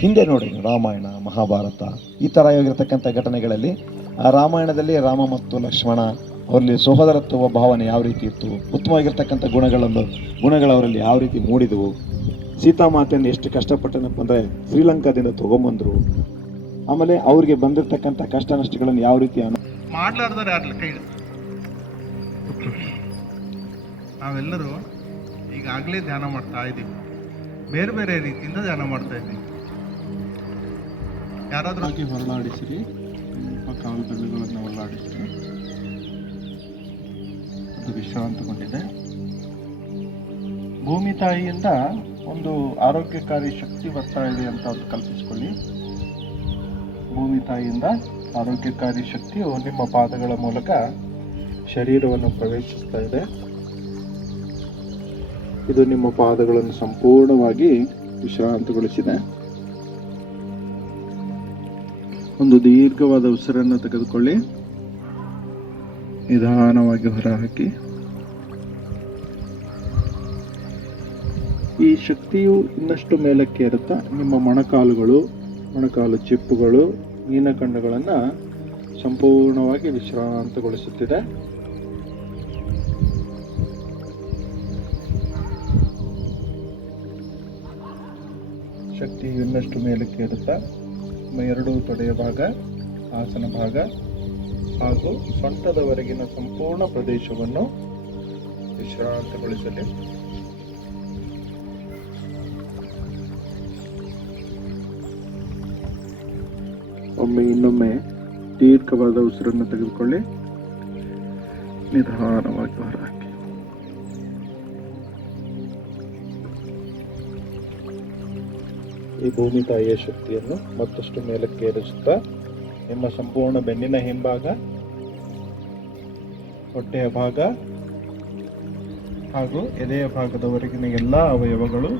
ಹಿಂದೆ ನೋಡಿ ರಾಮಾಯಣ ಮಹಾಭಾರತ ಈ ಥರ ಆಗಿರ್ತಕ್ಕಂಥ ಘಟನೆಗಳಲ್ಲಿ ಆ ರಾಮಾಯಣದಲ್ಲಿ ರಾಮ ಮತ್ತು ಲಕ್ಷ್ಮಣ ಅವರಲ್ಲಿ ಸಹೋದರತ್ವ ಭಾವನೆ ಯಾವ ರೀತಿ ಇತ್ತು, ಉತ್ತಮವಾಗಿರ್ತಕ್ಕಂಥ ಗುಣಗಳು ಅವರಲ್ಲಿ ಯಾವ ರೀತಿ ಮೂಡಿದವು, ಸೀತಾಮಾತೆಯನ್ನು ಎಷ್ಟು ಕಷ್ಟಪಟ್ಟನಪ್ಪ ಅಂದರೆ ಶ್ರೀಲಂಕಾದಿಂದ ತಗೊಂಬಂದರು, ಆಮೇಲೆ ಅವ್ರಿಗೆ ಬಂದಿರತಕ್ಕಂಥ ಕಷ್ಟ ನಷ್ಟಗಳನ್ನು ಯಾವ ರೀತಿ ಮಾಡ್ಲಾರ್ದಾರೆ ಯಾರಲ್ಲ ಕೈ ನಾವೆಲ್ಲರೂ ಈಗಾಗಲೇ ಧ್ಯಾನ ಮಾಡ್ತಾ ಇದ್ದೀವಿ, ಬೇರೆ ಬೇರೆ ರೀತಿಯಿಂದ ಧ್ಯಾನ ಮಾಡ್ತಾ ಇದ್ದೀವಿ. ಯಾರಾದ್ರೂ ಹೊರಳಾಡಿಸಿರಿ, ಕಾಲು ಬೆರಳುಗಳನ್ನು ಹೊರಳಾಡಿಸಿರಿ. ಅದು ವಿಶ್ರಾಂತಗೊಂಡಿದೆ. ಭೂಮಿ ತಾಯಿಯಿಂದ ಒಂದು ಆರೋಗ್ಯಕಾರಿ ಶಕ್ತಿ ಬರ್ತಾ ಇದೆ ಅಂತ ಅದು ಕಲ್ಪಿಸಿಕೊಳ್ಳಿ. ಭೂಮಿ ತಾಯಿಯಿಂದ ಆರೋಗ್ಯಕಾರಿ ಶಕ್ತಿಯು ನಿಮ್ಮ ಪಾದಗಳ ಮೂಲಕ ಶರೀರವನ್ನು ಪ್ರವೇಶಿಸ್ತಾ ಇದೆ. ಇದು ನಿಮ್ಮ ಪಾದಗಳನ್ನು ಸಂಪೂರ್ಣವಾಗಿ ವಿಶ್ರಾಂತಗೊಳಿಸಿದೆ. ಒಂದು ದೀರ್ಘವಾದ ಉಸಿರನ್ನು ತೆಗೆದುಕೊಳ್ಳಿ, ನಿಧಾನವಾಗಿ ಹೊರಹಾಕಿ. ಈ ಶಕ್ತಿಯು ಇನ್ನಷ್ಟು ಮೇಲಕ್ಕೆ ಇರುತ್ತಾ ನಿಮ್ಮ ಮೊಣಕಾಲು ಚಿಪ್ಪುಗಳು, ಮೀನಖಂಡಗಳನ್ನು ಸಂಪೂರ್ಣವಾಗಿ ವಿಶ್ರಾಂತಗೊಳಿಸುತ್ತಿದೆ. ಶಕ್ತಿಯು ಇನ್ನಷ್ಟು ಮೇಲಕ್ಕೆ ಇರುತ್ತಾ ನಿಮ್ಮ ಎರಡೂ ತೊಡೆಯ ಭಾಗ, ಆಸನ ಭಾಗ ಹಾಗೂ ಸೊಂಟದವರೆಗಿನ ಸಂಪೂರ್ಣ ಪ್ರದೇಶವನ್ನು ವಿಶ್ರಾಂತಗೊಳಿಸಲಿ. ಇನ್ನೊಮ್ಮೆ ದೀರ್ಘವಾದ ಉಸಿರನ್ನು ತೆಗೆದುಕೊಳ್ಳಿ, ನಿಧಾನವಾಗಿ ಹೊರಹಾಕಿ. ಈ ಭೂಮಿ ತಾಯಿಯ ಶಕ್ತಿಯನ್ನು ಮತ್ತಷ್ಟು ಮೇಲಕ್ಕೆ ಏರಿಸುತ್ತಾ ನಿಮ್ಮ ಸಂಪೂರ್ಣ ಬೆನ್ನಿನ ಹಿಂಭಾಗ, ಹೊಟ್ಟೆಯ ಭಾಗ ಹಾಗೂ ಎದೆಯ ಭಾಗದವರೆಗಿನ ಎಲ್ಲ ಅವಯವಗಳು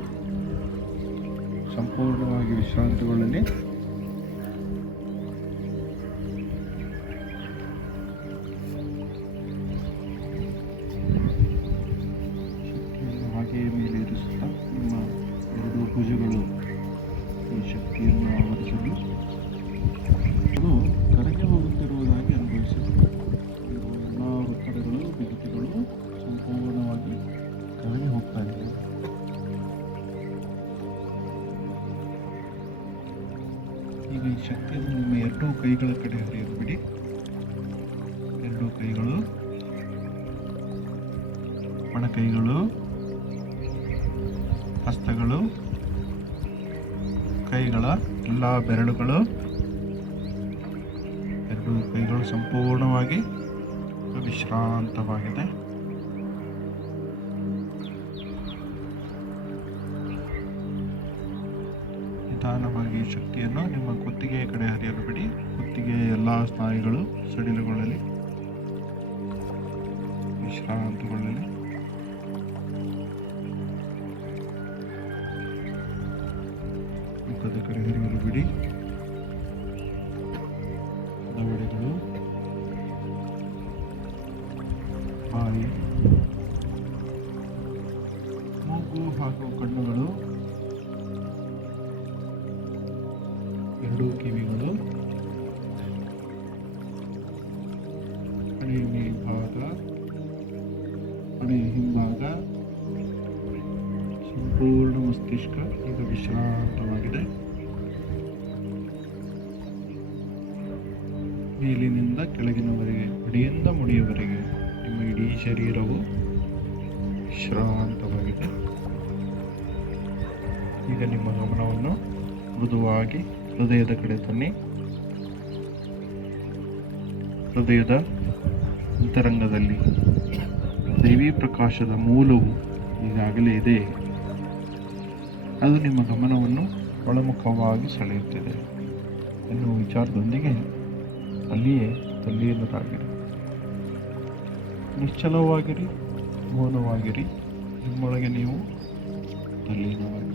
ಸಂಪೂರ್ಣವಾಗಿ ವಿಶ್ರಾಂತಿಗೊಳ್ಳಲಿ. ಹಾಗೆಯೇ ಮೇಲೆ ಇರಿಸುತ್ತಾ ನಿಮ್ಮ ಎರಡು ಭುಜಗಳು ಈ ಶಕ್ತಿಯನ್ನು ಆವರಿಸಲು ಅದು ಕರಗಿ ಹೋಗುತ್ತಿರುವುದಾಗಿ ಅನುಭವಿಸುತ್ತದೆ. ಎಲ್ಲ ಒತ್ತಡಗಳು, ಬಿಗಿತಗಳು ಸಂಪೂರ್ಣವಾಗಿ ಕರಗಿ ಹೋಗ್ತಾ ಇದೆ. ಈಗ ಈ ಶಕ್ತಿಯನ್ನು ನಿಮ್ಮ ಎರಡೂ ಕೈಗಳ ಕಡೆ ಹರಿಯಲು ಬಿಡಿ. ಎರಡೂ ಕೈಗಳು, ಮೊಣಕೈಗಳು, ಹಸ್ತಗಳು, ಕೈಗಳ ಎಲ್ಲ ಬೆರಳುಗಳು, ಎರಡೂ ಕೈಗಳು ಸಂಪೂರ್ಣವಾಗಿ ವಿಶ್ರಾಂತವಾಗಿದೆ. ನಿಧಾನವಾಗಿ ಶಕ್ತಿಯನ್ನು ನಿಮ್ಮ ಕುತ್ತಿಗೆಯ ಕಡೆ ಹರಿಯಲು ಬಿಡಿ. ಕುತ್ತಿಗೆಯ ಎಲ್ಲ ಸ್ನಾಯುಗಳು ಸಡಿಲಗೊಳ್ಳಲಿ, ವಿಶ್ರಾಂತಗೊಳ್ಳಲಿ. ಮುಖದ ಕಡೆ ಹರಿಯಲು ಬಿಡಿ. ದವಡೆಗಳು, ಬಾಯಿ, ಮೂಗು ಹಾಗೂ ಕಣ್ಣುಗಳು, ಎರಡೂ ಕಿವಿಗಳು, ಹಣೆಯ ಮೇಲ್ಭಾಗ, ಹಣೆಯ ಹಿಂಭಾಗ, ಸಂಪೂರ್ಣ ಮಸ್ತಿಷ್ಕ ಈಗ ವಿಶ್ರಾಂತವಾಗಿದೆ. ಮೇಲಿನಿಂದ ಕೆಳಗಿನವರೆಗೆ, ಅಡಿಯಿಂದ ಮುಡಿಯವರೆಗೆ ನಿಮ್ಮ ಇಡೀ ಶರೀರವು ವಿಶ್ರಾಂತವಾಗಿದೆ. ಈಗ ನಿಮ್ಮ ಗಮನವನ್ನು ಮೃದುವಾಗಿ ಹೃದಯದ ಕಡೆ ತನ್ನಿ. ಹೃದಯದ ಅಂತರಂಗದಲ್ಲಿ ದೈವಿ ಪ್ರಕಾಶದ ಮೂಲವು ಈಗಾಗಲೇ ಇದೆ. ಅದು ನಿಮ್ಮ ಗಮನವನ್ನು ಒಳಮುಖವಾಗಿ ಸೆಳೆಯುತ್ತಿದೆ ಎನ್ನುವ ವಿಚಾರದೊಂದಿಗೆ ಅಲ್ಲಿಯೇ ತಲ್ಲೀನರಾಗಿರಿ. ನಿಶ್ಚಲವಾಗಿರಿ, ಮೌನವಾಗಿರಿ. ನಿಮ್ಮೊಳಗೆ ನೀವು ತಲ್ಲೀನವಾಗಿ